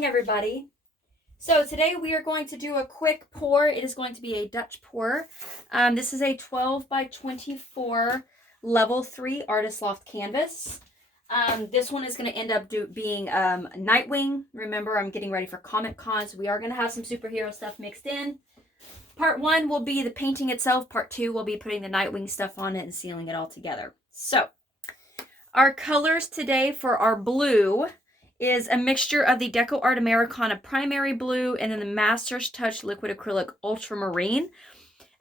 morning, everybody. So today we are going to do a quick pour. It is going to be a Dutch pour. This is a 12 by 24 level 3 Artist Loft canvas. This one is going to end up being Nightwing. Remember, I'm getting ready for Comic Con, so we are going to have some superhero stuff mixed in. Part 1 will be the painting itself. Part 2 will be putting the Nightwing stuff on it and sealing it all together. So, our colors today for our blue is a mixture of the DecoArt Americana Primary Blue and then the Master's Touch Liquid Acrylic Ultramarine.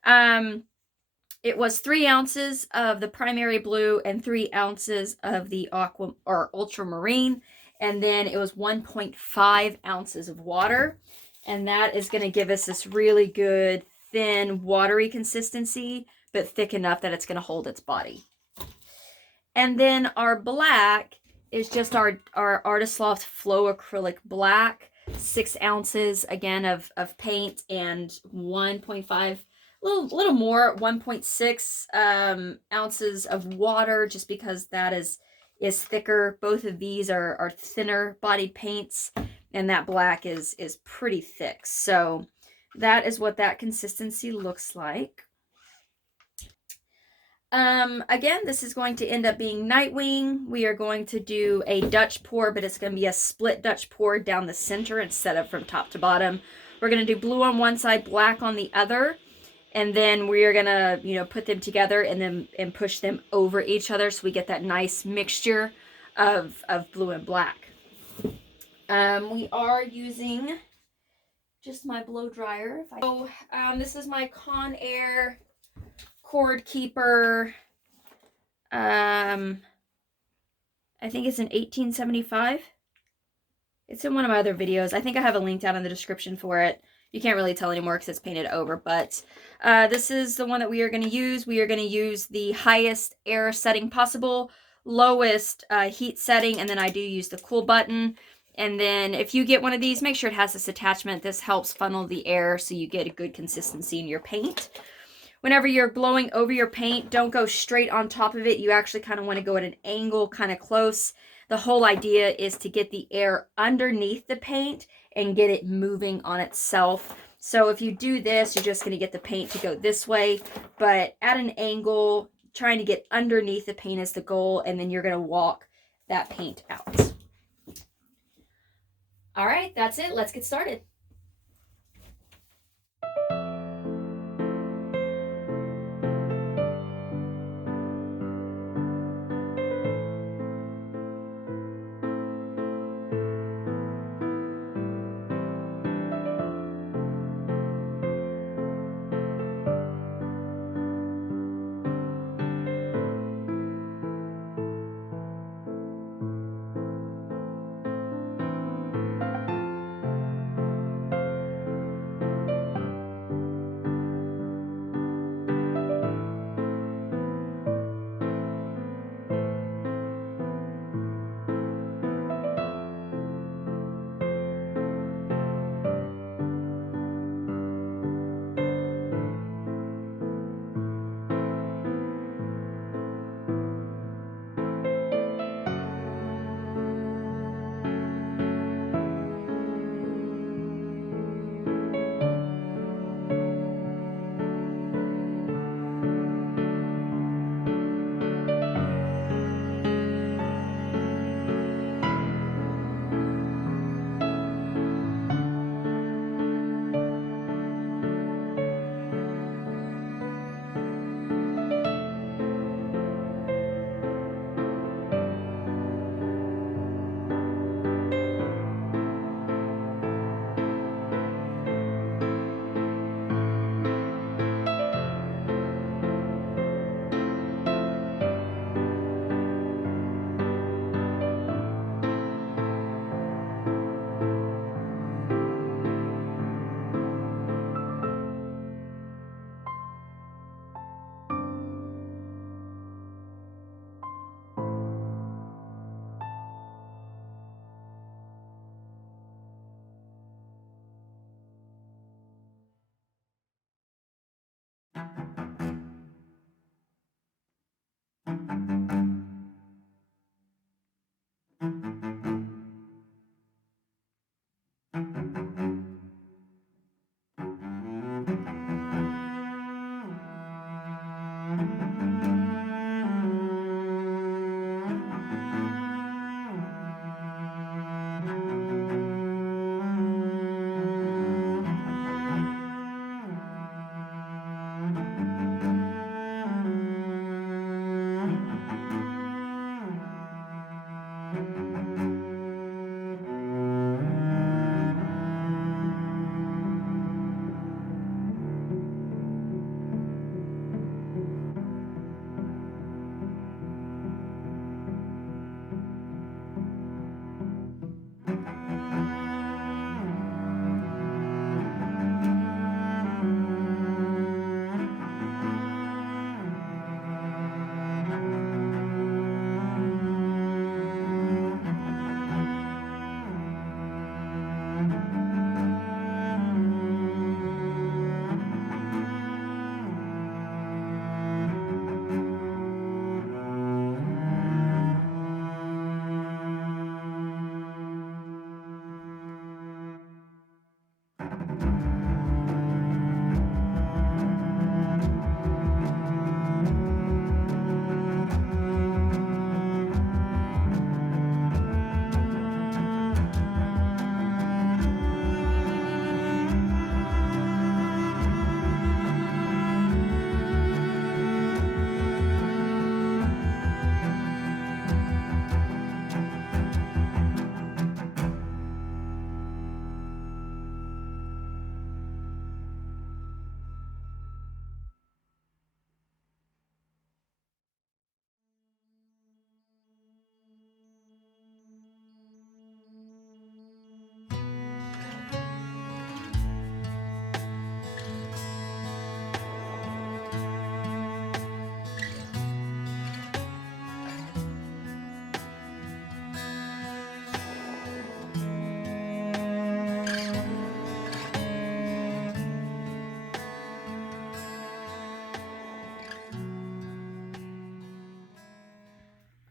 It was 3 ounces of the Primary Blue and 3 ounces of the Aqua or Ultramarine, and then it was 1.5 ounces of water, and that is going to give us this really good thin watery consistency, but thick enough that it's going to hold its body. And then our black is just our Artist Loft Flow Acrylic Black, 6 ounces again of paint and 1.5, little more, 1.6 ounces of water, just because that is thicker. Both of these are thinner bodied paints, and that black is pretty thick. So that is what that consistency looks like. Again, this is going to end up being Nightwing. We are going to do a Dutch pour, but it's going to be a split Dutch pour down the center instead of from top to bottom. We're going to do blue on one side, black on the other, and then we are going to, put them together and push them over each other so we get that nice mixture of blue and black. We are using just my blow dryer. This is my Conair cord keeper. I think it's an 1875. It's in one of my other videos. I think I have a link down in the description for it. You can't really tell anymore because it's painted over, but this is the one that we are going to use. We are going to use the highest air setting possible, lowest heat setting, and then I do use the cool button. And then if you get one of these, make sure it has this attachment. This helps funnel the air so you get a good consistency in your paint. Whenever you're blowing over your paint, don't go straight on top of it. You actually kind of want to go at an angle, kind of close. The whole idea is to get the air underneath the paint and get it moving on itself. So if you do this, you're just going to get the paint to go this way, but at an angle, trying to get underneath the paint is the goal, and then you're going to walk that paint out. All right, that's it. Let's get started.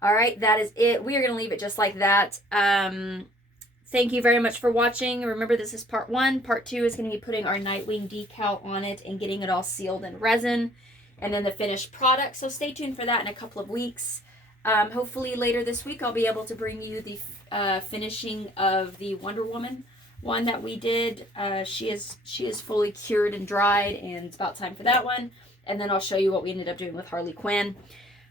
All right, that is it. We are going to leave it just like that. Thank you very much for watching. Remember, this is part 1. Part 2 is going to be putting our Nightwing decal on it and getting it all sealed in resin, and then the finished product. So stay tuned for that in a couple of weeks. Hopefully later this week I'll be able to bring you the finishing of the Wonder Woman one that we did. She is fully cured and dried, and it's about time for that one. And then I'll show you what we ended up doing with Harley Quinn.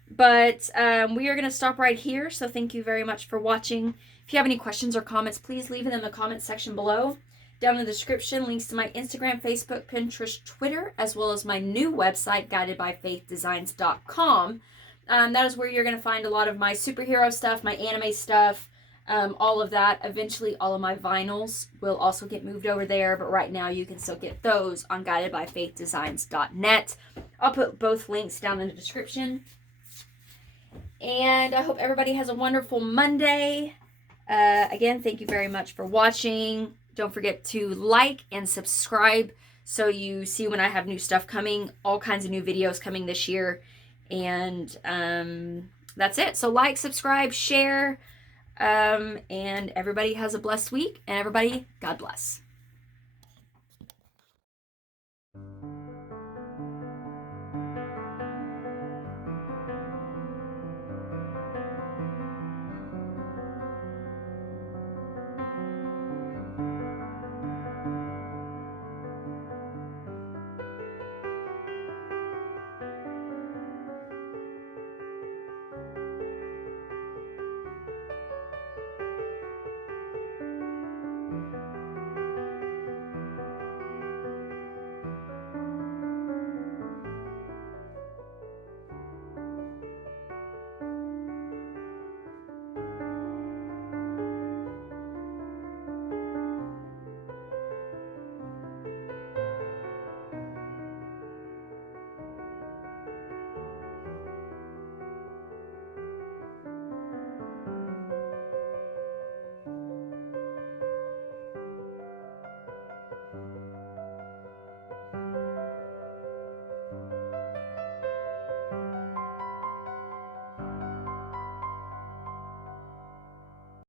But we are going to stop right here. So thank you very much for watching. If you have any questions or comments, please leave it in the comment section below. Down in the description, links to my Instagram, Facebook, Pinterest, Twitter, as well as my new website, guidedbyfaithdesigns.com. That is where you're going to find a lot of my superhero stuff, my anime stuff, all of that. Eventually, all of my vinyls will also get moved over there, but right now you can still get those on guidedbyfaithdesigns.net. I'll put both links down in the description. And I hope everybody has a wonderful Monday. Again, thank you very much for watching. Don't forget to like and subscribe so you see when I have new stuff coming, all kinds of new videos coming this year. And that's it. So like, subscribe, share, and everybody has a blessed week. And everybody, God bless.